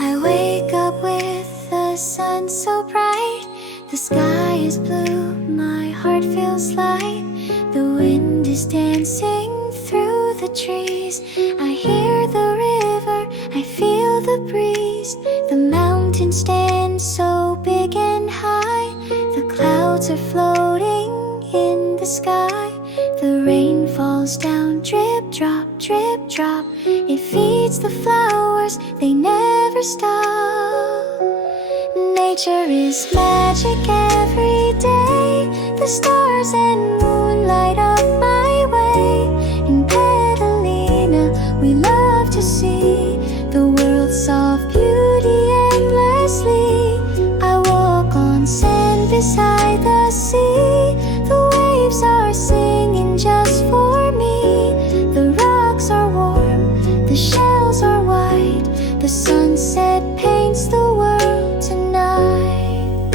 I wake up with the sun so bright. The sky is blue, my heart feels light. The wind is dancing through the trees. I hear the river, I feel the breeze. The mountains stand so big and high. The clouds are floating in the sky. The rain falls down, drip drop, drip drop. It feeds the flowers, they never stop. Nature is magic every day. The stars and moon light up my way. In Petalyna we love to see the world's soft beauty endlessly. I walk on sand beside the sea. The waves are singing just for me. The rocks are warm, the shells are white. The sunset paints the world tonight.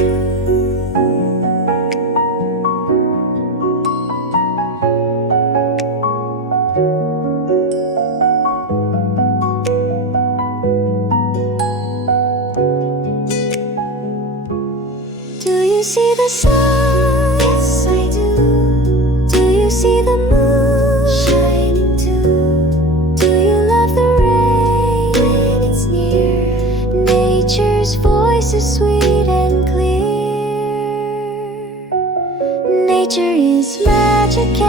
Do you see the sun? Yes, I do. Do you see the moon shining too? Do you love the rain when it's near? Nature's voice is sweet and clear. Nature is magic